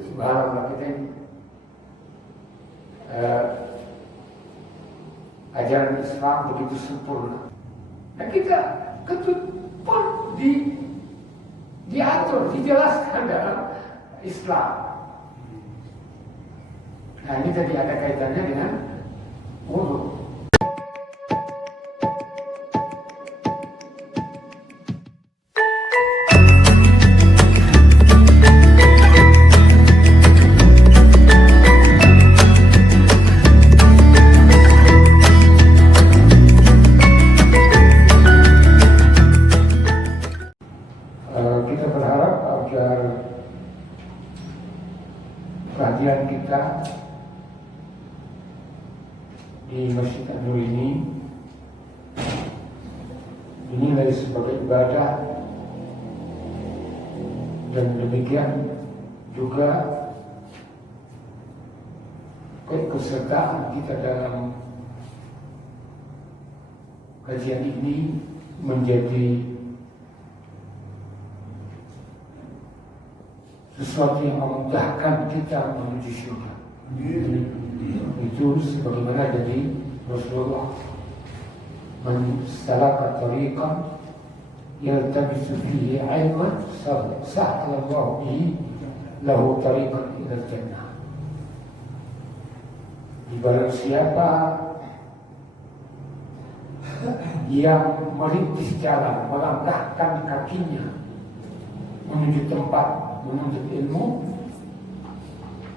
Subhanallah, kita ini ajaran Islam begitu sempurna. Dan kita pun diatur, dijelaskan dalam Islam. Nah, ini tadi ada kaitannya dengan wudu. Kita berharap agar perhatian kita di Masjid An-Nur ini dinilai sebagai ibadah, dan demikian juga keikutsertaan kita dalam kajian ini menjadi sesuatu yang memudahkan kita menuju surga. Itu sebagaimana dari Rasulullah, man salaka tariqan yaltabisu fihi ilman sahhala Allah bihi lahu tariqan ila jannah. Barang siapa yang merintis jalan, melangkahkan kakinya menuju tempat menuntut ilmu,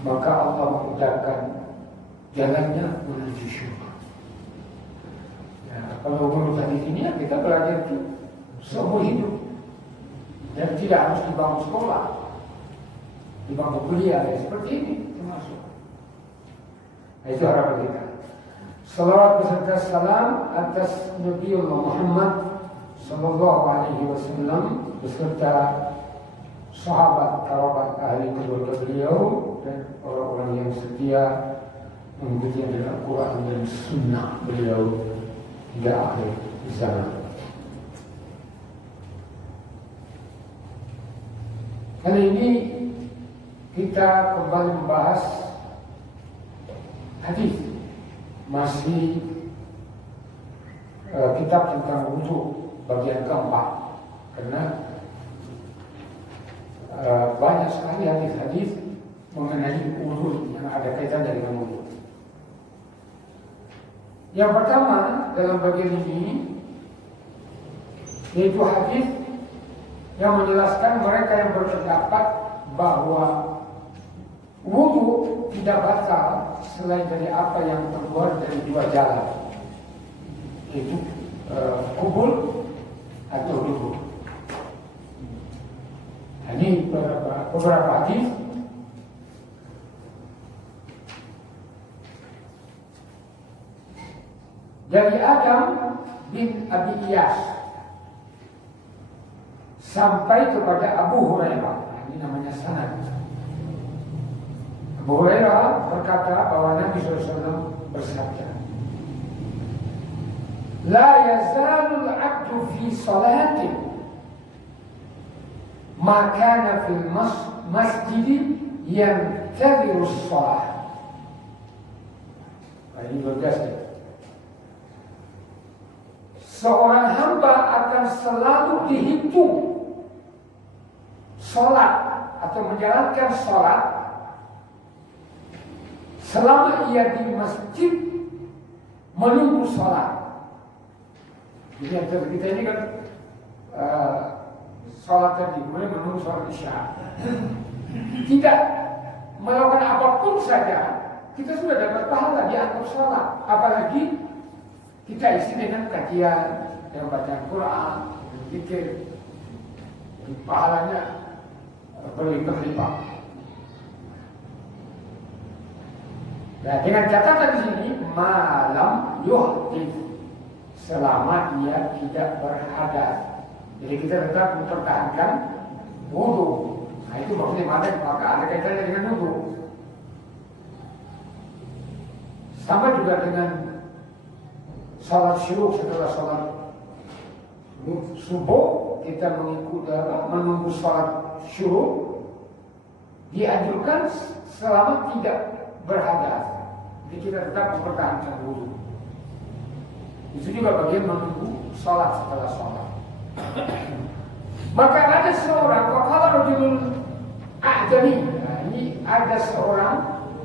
maka Allah memudahkan jalannya menuju surga. Ya, kalau menurut hadis ini kita belajar itu seumur hidup, dan tidak harus di bangku sekolah, di bangku kuliah, ya, seperti ini termasuk. Nah, itu harapan kita. Salawat beserta salam atas Nabiullah Muhammad sallallahu alaihi wasallam beserta sahabat, kerabat, ahli keluarga beliau, dan orang-orang yang setia mengikuti Al-Quran dan Sunnah beliau hingga akhir zaman. Kali ini kita kembali membahas hadis, masih kitab tentang wudu bagian keempat, karena banyak sekali hadis-hadis mengenai wudu yang ada kaitan dengan wudu. Yang pertama dalam bagian ini yaitu hadis yang menjelaskan mereka yang berpendapat bahwa wudu tidak batal selain dari apa yang terbuat dari dua jalan, yaitu kubul atau dubur. Ini beberapa hadis dari Adam bin Abi Iyas sampai kepada Abu Hurairah. Ini namanya sanad. Abu Hurairah berkata bahwa Nabi SAW bersabda, "La yazalul 'abdu fi salatin maka fil masjid yang tadhirus shalah." Ini bergeser. Seorang hamba akan selalu dihitung sholat atau menjalankan sholat selama ia di masjid menunggu sholat. Jadi yang kita ini kan sholat tadi, kemudian menunggu sholat isya. Tidak melakukan apapun saja, kita sudah dapat pahala dianggap sholat. Apalagi kita isi dengan kajian, dengan bacaan Quran, zikir, pahalanya berlipat-lipat. Nah, dengan catatan di sini malam yuhdits, selama ia tidak berhadas. Jadi kita tetap mempertahankan wudu. Nah, itu maksudnya maka ada kaitannya dengan wudu. Sama juga dengan salat syuruk. Setelah salat subuh kita menunggu salat syuruk, dianjurkan selama tidak berhadas. Jadi kita tetap mempertahankan wudu. Itu juga bagian menunggu sholat setelah sholat. Maka ada seorang, kalau rajulun a'jami, nah, ini ada seorang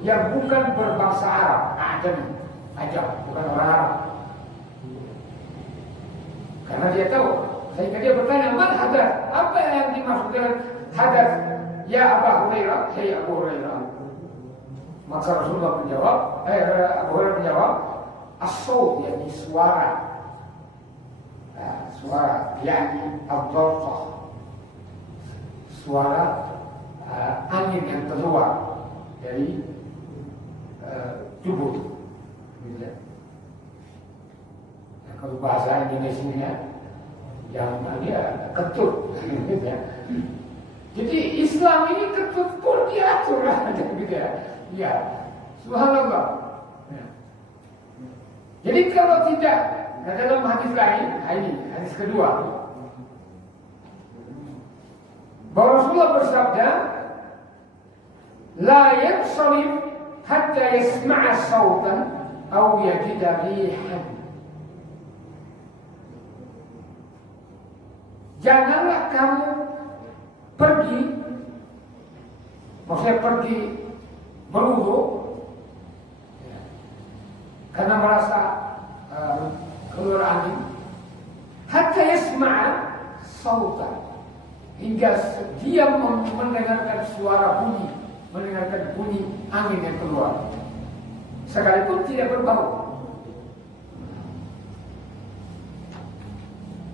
yang bukan berbangsa Arab, a'jami, ajam, bukan orang Arab. Karena dia tahu, sehingga dia bertanya, "Man hadas? Apa yang dimaksud dengan hadas? Ya Abu Hurairah, hey Abu Hurairah." Maka Rasulullah menjawab, Abu Hurairah menjawab, as-saut, yakni suara. Nah, suara, yakni al-dharqah. Suara angin yang keluar dari tubuh. Gitu. Nah, kalau bahasa Indonesia yang dia ketut, gitu ya. Jadi Islam ini ketut pun diatur aja, gitu ya. Ya, subhanallah. Ya. Jadi kalau tidak, nah dalam hadis lain, ini hadis kedua, bahwa Rasulullah bersabda, la yansarif hatta yasma'a sautan aw yajida rihan. Janganlah kamu pergi, maksudnya pergi berwudu karena merasa keluar angin, hatta yasma'a sautan, hingga dia mendengarkan suara bunyi, mendengarkan bunyi angin yang keluar, sekalipun tidak berbau.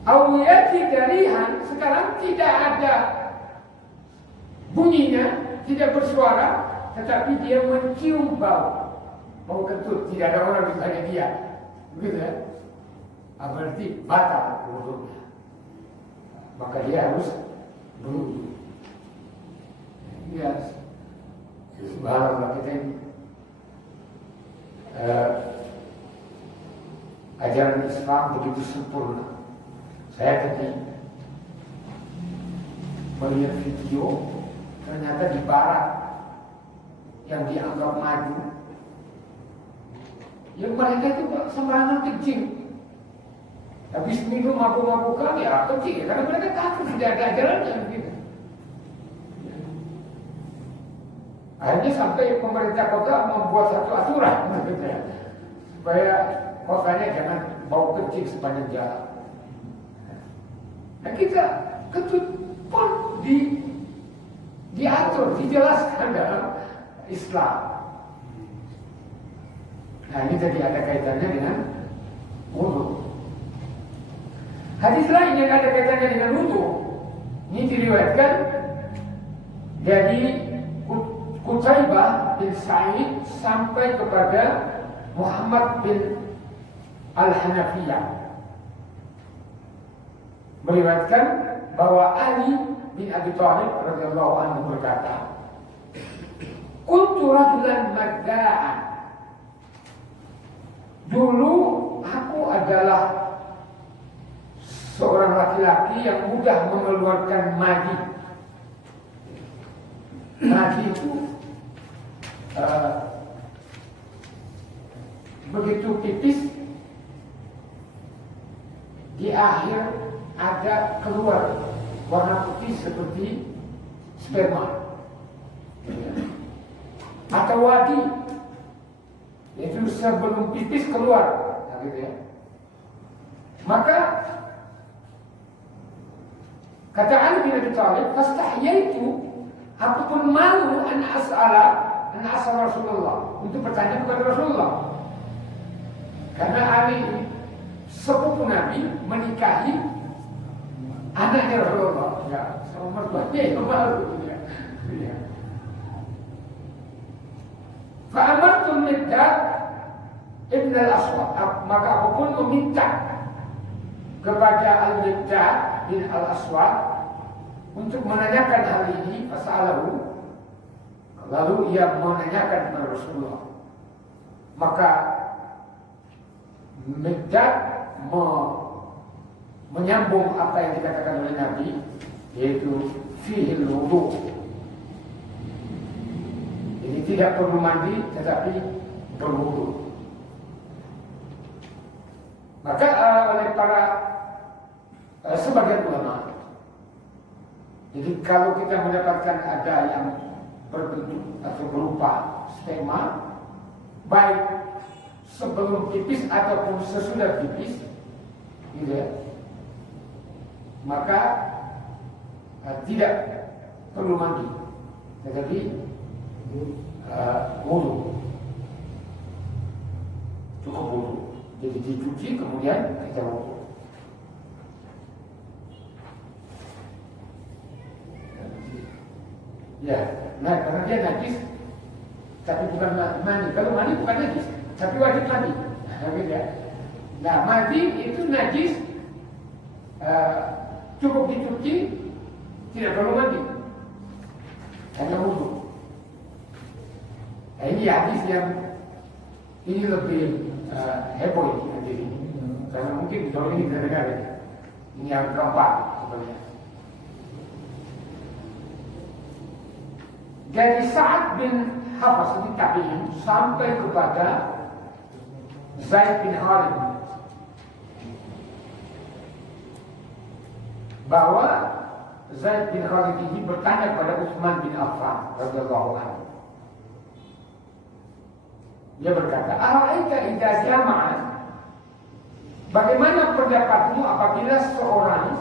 Awiyati darihan, sekarang tidak ada bunyinya, tidak bersuara, tetapi dia mencium bau kentut, tidak ada orang ditanya dia, begitu ya? Berarti batal wudunya, maka dia harus berwudu. Ya, subhanallah, kita ini ajaran Islam begitu sempurna. Saya tadi melihat video, ternyata di barat yang dianggap maju, yang mereka itu sembarangan kencing. Habis minum mabuk-mabukan ya kencing, karena mereka takut tidak ada ajarannya gitu. Akhirnya sampai pemerintah kota membuat satu aturan supaya kotanya jangan bau kencing sepanjang jalan. Nah kita ketut pun diatur, dijelaskan dalam Islam. Nah ini tadi ada kaitannya dengan wudu. Hadis lain yang ada kaitannya dengan wudu, ini diriwayatkan dari Qutaibah bin Sa'id sampai kepada Muhammad bin Al-Hanafiyah, meriwayatkan bahwa Ali bin Abi Thalib radhiyallahu anhu berkata, "Kuntu rajulan madda'an." Dulu aku adalah seorang laki-laki yang mudah mengeluarkan madi. Madi itu begitu pipis, di akhir ada keluar warna putih seperti sperma, atau wadi, yaitu sebelum pipis keluar, gitu ya. Maka kata Ali bin Abi Thalib, "Fastahyaitu," aku pun malu an as'ala Rasulullah, untuk bertanya kepada Rasulullah, karena Ali sepupu Nabi menikahi anaknya Rasulullah, ya, sama mertuanya yang malu. Ya. Fa'amartu Miqdad ibn al-Aswad, maka aku pun meminta kepada Al-Miqdad bin al-Aswad untuk menanyakan hal ini, fasalahu, lalu ia menanyakan kepada Rasulullah. Maka Miqdad menyambung apa yang dikatakan oleh Nabi, yaitu fihil wudu, tidak perlu mandi tetapi berwudu. Maka oleh para sebagian ulama, jadi kalau kita mendapatkan ada yang berbentuk atau berupa sperma, baik sebelum pipis ataupun sesudah pipis, gitu ya, maka tidak perlu mandi, tetapi wudu, cukup wudu. Jadi dicuci kemudian kita wudu. Ya, nah karena dia najis, tapi bukan mandi. Kalau mandi bukan najis, tapi wajib mandi. Nah, mandi itu najis, cukup dicuci, tidak perlu mandi, hanya wudu. Nah, ini hadis yang ini lebih heboh ini, karena mungkin kalau ini kita dengar ya. Ini yang keempat sebenarnya. Dari Sa'ad bin Hafs bin Tabi'in sampai kepada Zaid bin Khalid bahwa Zaid bin Khalid ini bertanya kepada Utsman bin Affan radhiyallahu anhu. Dia berkata, "Ara'aita idza jama'a?" Bagaimana pendapatmu apabila seorang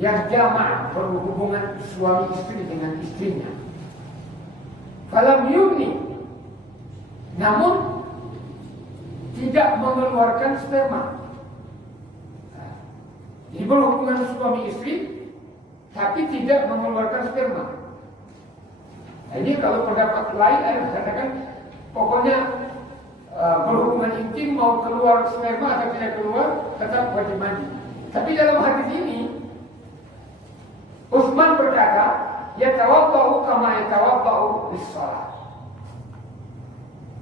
yang jama' berhubungan suami istri dengan istrinya, falam yumni, namun tidak mengeluarkan sperma. Jadi berhubungan suami istri tapi tidak mengeluarkan sperma. Nah, ini kalau pendapat lain ada katakan pokoknya berhubungan intim mau keluar sperma atau tidak keluar tetap wajib mandi. Tapi dalam hadis ini Utsman berkata, yatawaddau kama yatawaddau lis-shalah.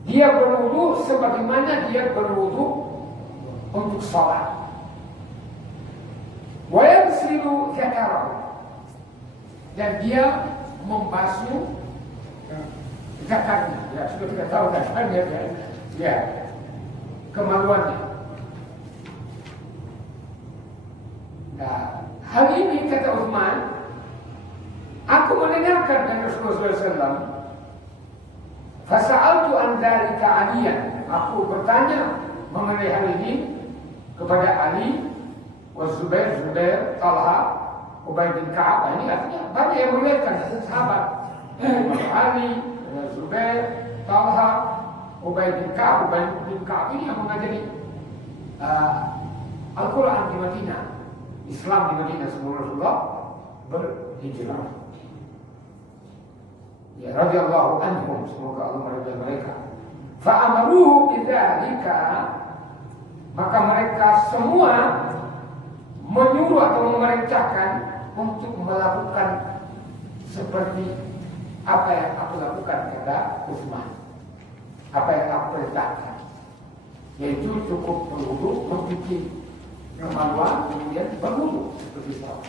Dia berwudu sebagaimana dia berwudu untuk salat. Wa yaghsilu dzakarahu. Dan dia membasuh zakarnya. Ya, sudah kita tahu kan ya, kemaluannya. Nah, hal ini kata Utsman, aku mendengarkan dari Rasulullah SAW. Fasa'altu an dzalika Aliyan. Aku bertanya mengenai hal ini kepada Ali, Zubair, Talha, Ubay bin Ka'ab. Ini artinya banyak yang melihatkan sahabat. Ali, Zubair, Talha, Ubay bin Ka'ab. Ubay bin Ka'ab ini yang mengajari Al-Quran di Madinah, Islam di Madinah sebelum Rasulullah berhijrah. Ya, radhiyallahu anhum, semoga Allah meridai mereka. Fa'amaruhu bidzalika, maka mereka semua menyuruh atau memerintahkan untuk melakukan seperti apa yang aku lakukan kata Utsman. Apa yang aku perintahkan, yaitu cukup berwudu, mencuci kemaluan, kemudian berwudu seperti salat.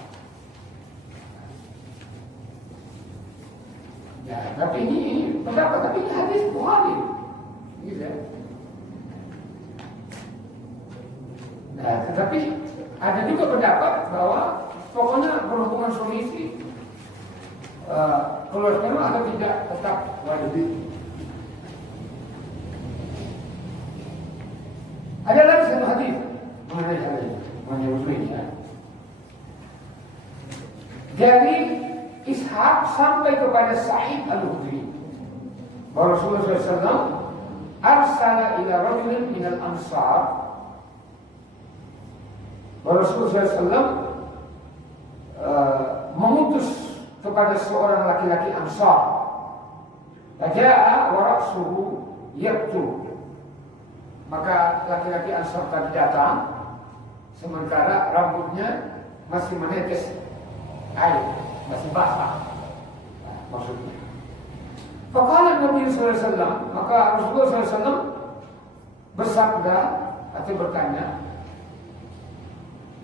Ya, tapi ini pendapat, tapi ini hadis Bukhari, gitu ya. Nah, tetapi ada juga pendapat bahwa pokoknya berhubungan suami istri, keluar sperma atau tidak tetap wajib. Ada lagi satu hadis mengenai hal ini, mengenai usul ini ya. Dari Ishaq sampai kepada Sa'id al-Khudri bahwa Rasulullah SAW arsala ila rajulin minal ansar, bahwa Rasulullah SAW mengutus kepada seorang laki-laki Ansar. Faja'a wa ra'suhu yabtu. Maka laki-laki Ansar tadi datang sementara rambutnya masih menetes air, masih basah. Nah, maksudnya. Faqala Nabi sallallahu alaihi wasallam, maka Rasulullah sallallahu alaihi wasallam bersabda atau bertanya,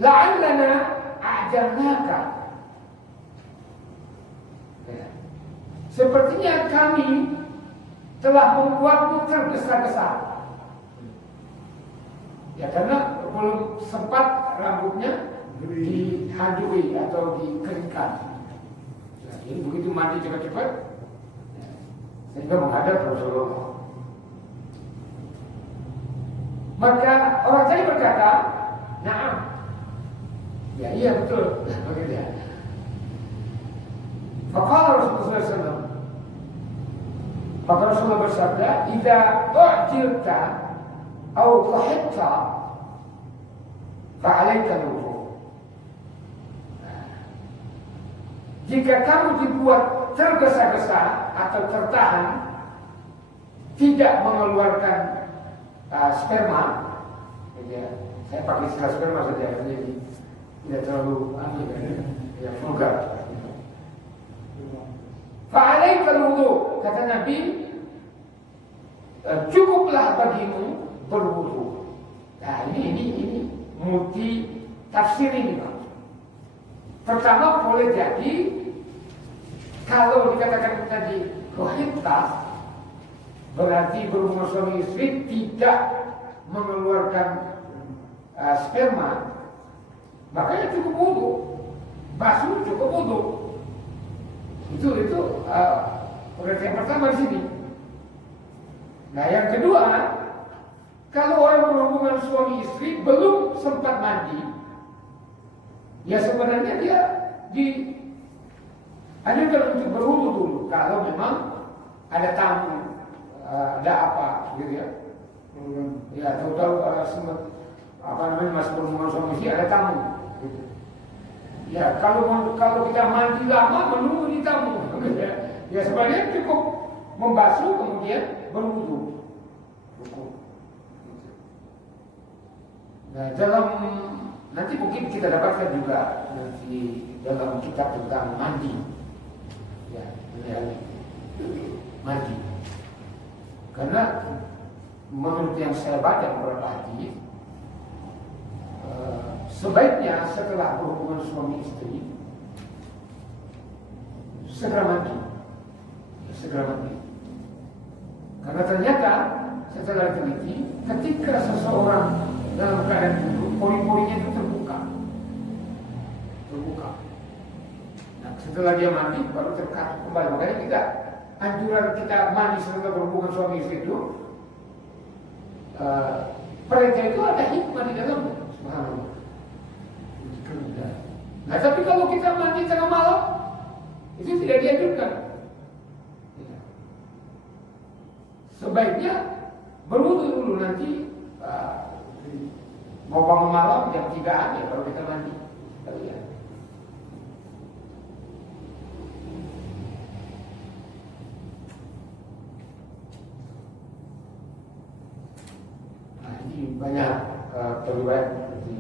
la'allana a'jalnaka. Ya. Sepertinya kami telah membuatmu tergesa-gesa. Ya karena belum sempat rambutnya dihandui atau dikeringkan. Nah, jadi begitu mandi cepat-cepat, ya, sehingga menghadap Rasulullah. Maka orang tadi berkata, "Na'am." Ya iya betul. Begitu ya. Maka Rasulullah SAW, maka Rasulullah bersabda, "Idza u'jirta atau qahitta, fa'alaika al-wudu." Jika kamu dibuat tergesa-gesa atau tertahan, tidak mengeluarkan sperma, ya, saya pakai istilah sperma saja, jadi tidak terlalu aneh, ya, vulgar. Fa'alaika al-wudu, kata Nabi, cukuplah bagimu berwudu. Nah ini multi tafsir ini, Pak. Pertama boleh jadi kalau dikatakan tadi rohita berarti berhubungan suami istri tidak mengeluarkan sperma, makanya cukup wudu, basuh cukup wudu. Itu pengertian pertama di sini. Nah yang kedua, kalau orang berhubungan suami istri belum sempat mandi, ya sebenarnya dia dianjurkan untuk berwudu dulu. Kalau memang ada tamu, ada apa, gitu ya. Ya tahu-tahu masih berhubungan suami istri ada tamu. Gitu. Ya kalau kita mandi lama menunggu di tamu, ya sebenarnya cukup membasuh kemudian berwudu. Nah nanti mungkin kita dapatkan juga nanti dalam kitab tentang mandi, ya mandi. Karena menurut yang saya baca beberapa hadis, sebaiknya setelah berhubungan suami istri segera mandi, karena ternyata setelah teliti, ketika seseorang dalam keadaan duduk, pori-porinya itu terbuka. Nah, setelah dia mandi baru terkatup kembali. Makanya anjuran kita mandi setelah berhubungan suami istri itu, perintah itu ada hikmah di dalamnya. Subhanallah. Nah, tapi kalau kita mandi tengah malam, itu tidak dianjurkan. Sebaiknya berwudu dulu, nanti mau bangun malam jam 3-an ya baru kita mandi. Ya. Nah, ini banyak periwayat seperti